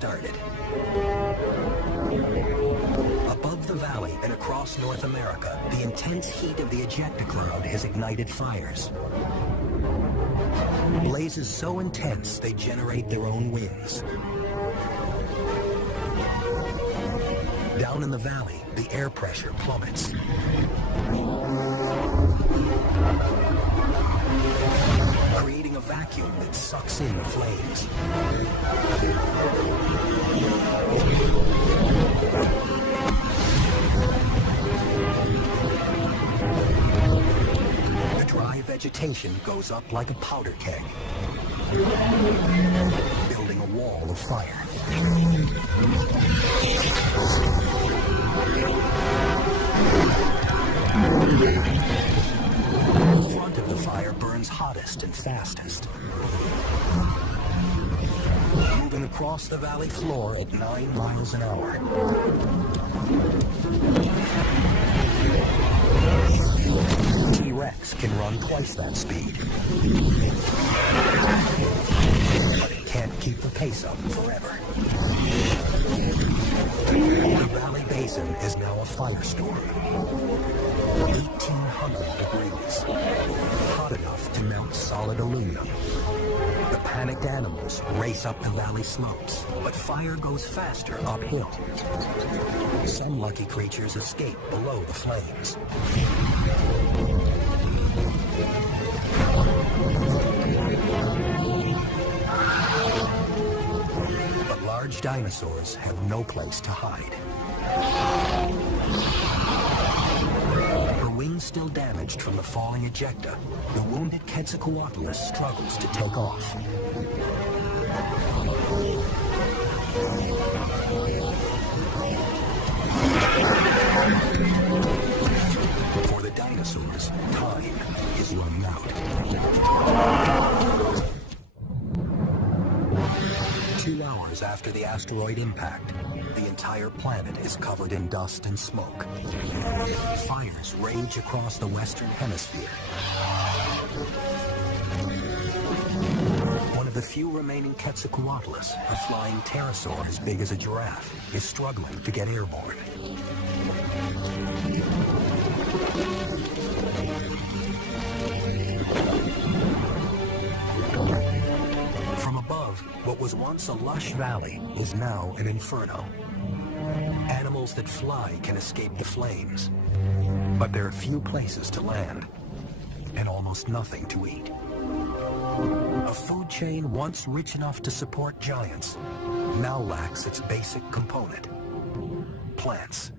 started. Above the valley and across North America, the intense heat of the ejecta cloud has ignited fires. Blazes so intense they generate their own winds. Down in the valley, the air pressure plummets. Creating a vacuum that sucks in the flames. The dry vegetation goes up like a powder keg, building a wall of fire. The front of the fire burns hottest and fastest, moving across the valley floor at 9 miles an hour. T-Rex can run twice that speed, but it can't keep the pace up forever. The valley basin is now a firestorm. 1,800 degrees, hot enough to melt solid aluminum. The panicked animals race up the valley slopes, but fire goes faster uphill. Some lucky creatures escape below the flames. But large dinosaurs have no place to hide. Her wings still damaged from the falling ejecta, the wounded Chicxulub struggles to take off. For the dinosaurs, time is running out. 2 hours after the asteroid impact, the entire planet is covered in dust and smoke. Fires rage across the western hemisphere. One of the few remaining Chicxulub, a flying pterosaur as big as a giraffe, is struggling to get airborne. From above, what was once a lush valley is now an inferno. Animals that fly can escape the flames, but there are few places to land, and almost nothing to eat. A food chain once rich enough to support giants now lacks its basic component: plants.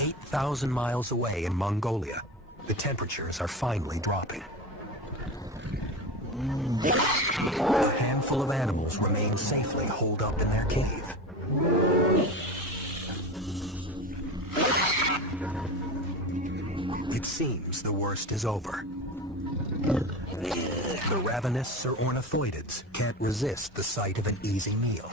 8,000 miles away in Mongolia, the temperatures are finally dropping. A handful of animals remain safely holed up in their cave. It seems the worst is over. The ravenous or ornithoidids can't resist the sight of an easy meal.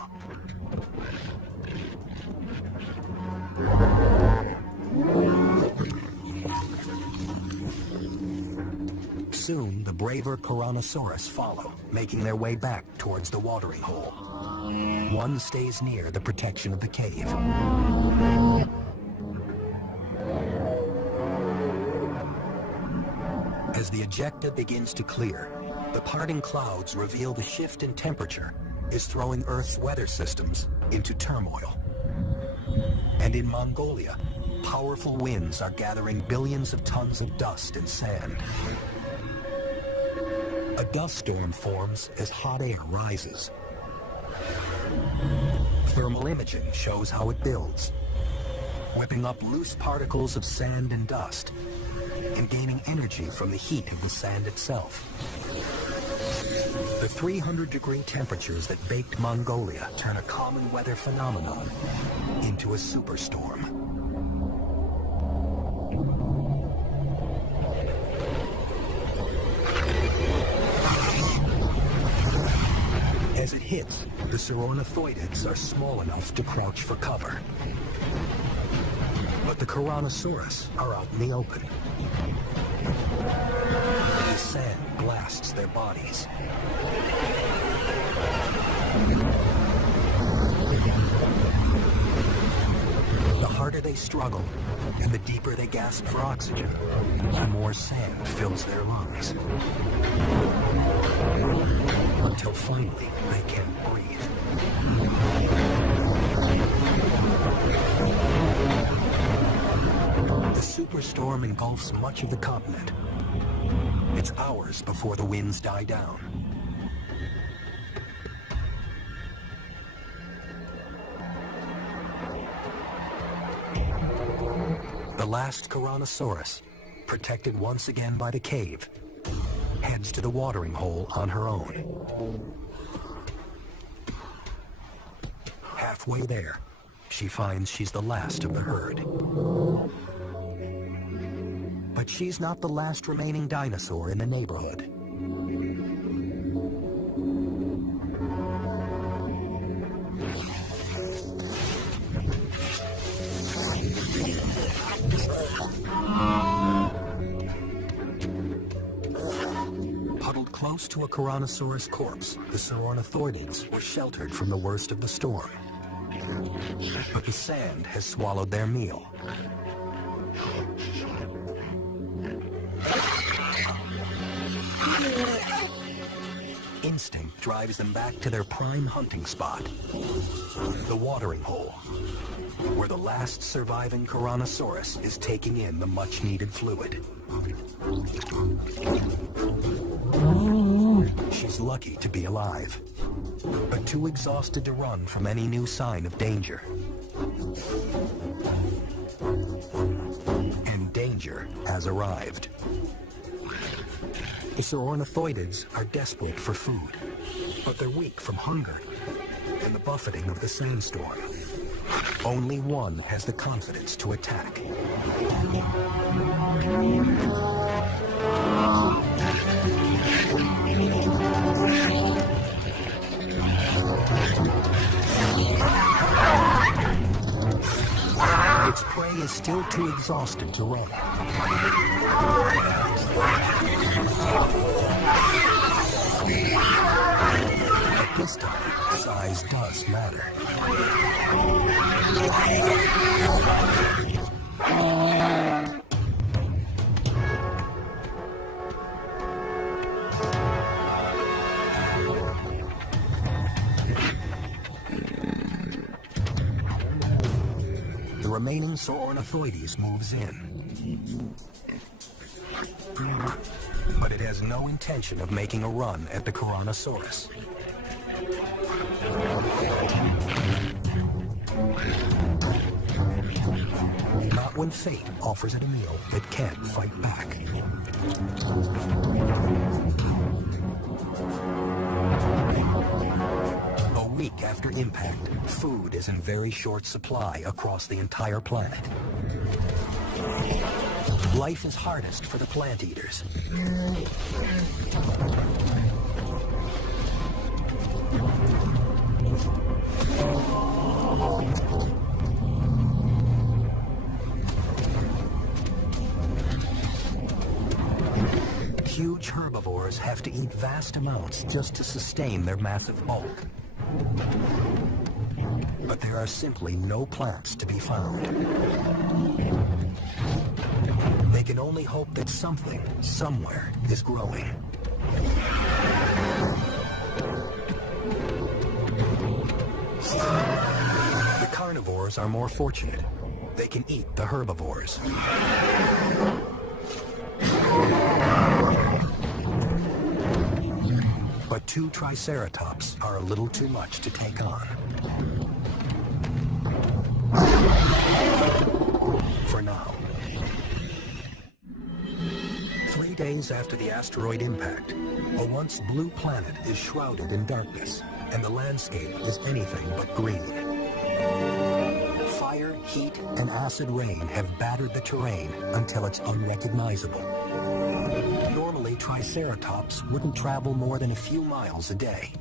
Soon, the braver Tyrannosaurus follow, making their way back towards the watering hole. One stays near the protection of the cave. As the ejecta begins to clear, the parting clouds reveal the shift in temperature is throwing Earth's weather systems into turmoil. And in Mongolia, powerful winds are gathering billions of tons of dust and sand. A dust storm forms as hot air rises. Thermal imaging shows how it builds, whipping up loose particles of sand and dust, and gaining energy from the heat of the sand itself. The 300-degree temperatures that baked Mongolia turn a common weather phenomenon into a superstorm. As it hits, the Tyrannosaurids are small enough to crouch for cover. But the Tyrannosaurus are out in the open. The sand black blasts their bodies. The harder they struggle, and the deeper they gasp for oxygen, the more sand fills their lungs. Until finally, they can't breathe. The superstorm engulfs much of the continent. It's hours before the winds die down. The last Tyrannosaurus, protected once again by the cave, heads to the watering hole on her own. Halfway there, she finds she's the last of the herd. But she's not the last remaining dinosaur in the neighborhood. Huddled close to a Tyrannosaurus corpse, the Ornithoides were sheltered from the worst of the storm. But the sand has swallowed their meal. Instinct drives them back to their prime hunting spot, the watering hole, where the last surviving Tyrannosaurus is taking in the much-needed fluid. She's lucky to be alive, but too exhausted to run from any new sign of danger. And danger has arrived. The Ornithoides are desperate for food, but they're weak from hunger and the buffeting of the sandstorm. Only one has the confidence to attack. Its prey is still too exhausted to run. But this time, size does matter. The remaining Ornithoides moves in. But it has no intention of making a run at the Tyrannosaurus. Not when fate offers it a meal it can't fight back. A week after impact, food is in very short supply across the entire planet. Life is hardest for the plant eaters. Huge herbivores have to eat vast amounts just to sustain their massive bulk. But there are simply no plants to be found. They can only hope that something, somewhere, is growing. The carnivores are more fortunate. They can eat the herbivores. But two Triceratops are a little too much to take on. For now. 3 days after the asteroid impact, a once blue planet is shrouded in darkness, and the landscape is anything but green. Fire, heat, and acid rain have battered the terrain until it's unrecognizable. Normally, Triceratops wouldn't travel more than a few miles a day.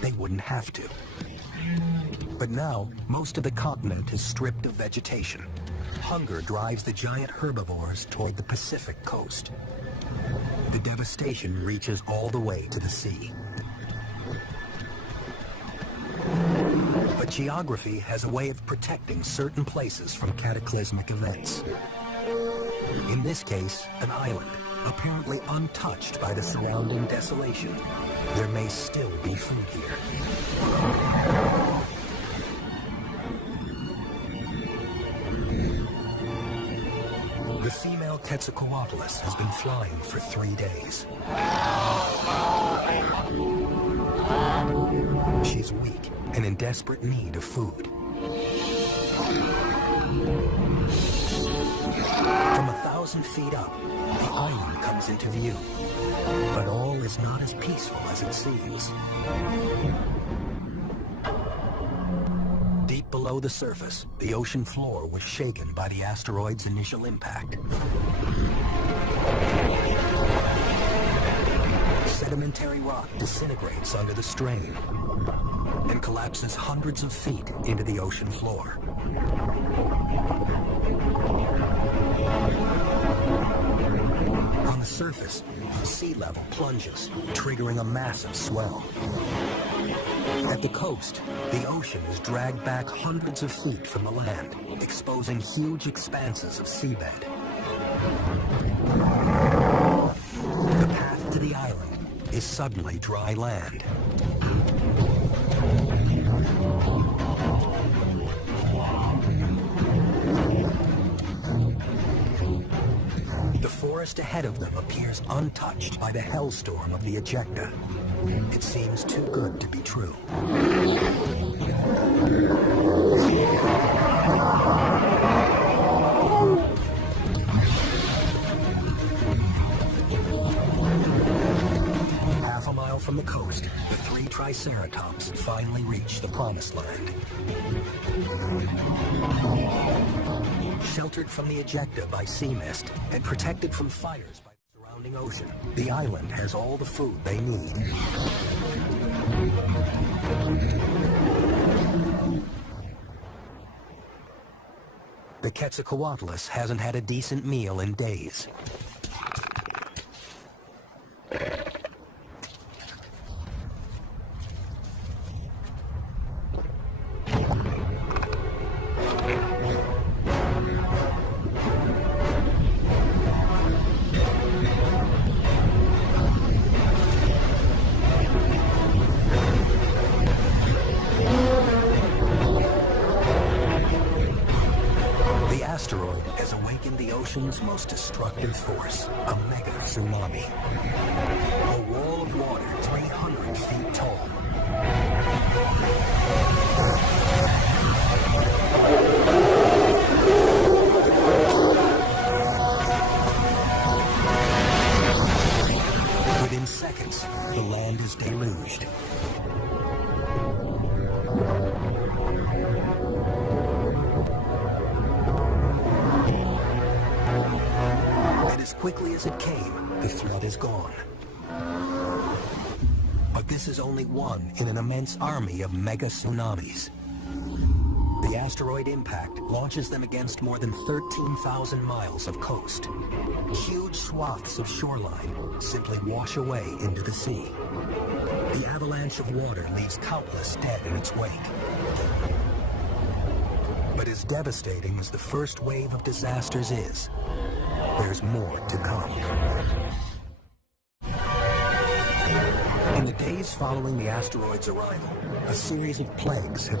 They wouldn't have to. But now, most of the continent is stripped of vegetation. Hunger drives the giant herbivores toward the Pacific coast. the devastation reaches all the way to the sea. But geography has a way of protecting certain places from cataclysmic events. In this case, an island, apparently untouched by the surrounding desolation. There may still be food here. The female Chicxulub has been flying for 3 days. She's weak and in desperate need of food. From 1,000 feet up, the island comes into view. But all is not as peaceful as it seems. Deep below the surface, the ocean floor was shaken by the asteroid's initial impact. Sedimentary rock disintegrates under the strain and collapses hundreds of feet into the ocean floor. On the surface, sea level plunges, triggering a massive swell. At the coast, the ocean is dragged back hundreds of feet from the land, exposing huge expanses of seabed. The path to the island is suddenly dry land. The forest ahead of them appears untouched by the hellstorm of the ejecta. It seems too good to be true. Half a mile from the coast, the 3 Triceratops finally reach the promised land. Sheltered from the ejecta by sea mist and protected from fires by the surrounding ocean, the island has all the food they need. The Chicxulub hasn't had a decent meal in days. Ocean's most destructive force, a mega tsunami. A wall of water 300 feet tall. Within seconds, the land is deluged. As quickly as it came, the flood is gone. But this is only one in an immense army of mega tsunamis. The asteroid impact launches them against more than 13,000 miles of coast. Huge swaths of shoreline simply wash away into the sea. The avalanche of water leaves countless dead in its wake. But as devastating as the first wave of disasters is, there's more to come. In the days following the asteroid's arrival, a series of plagues have been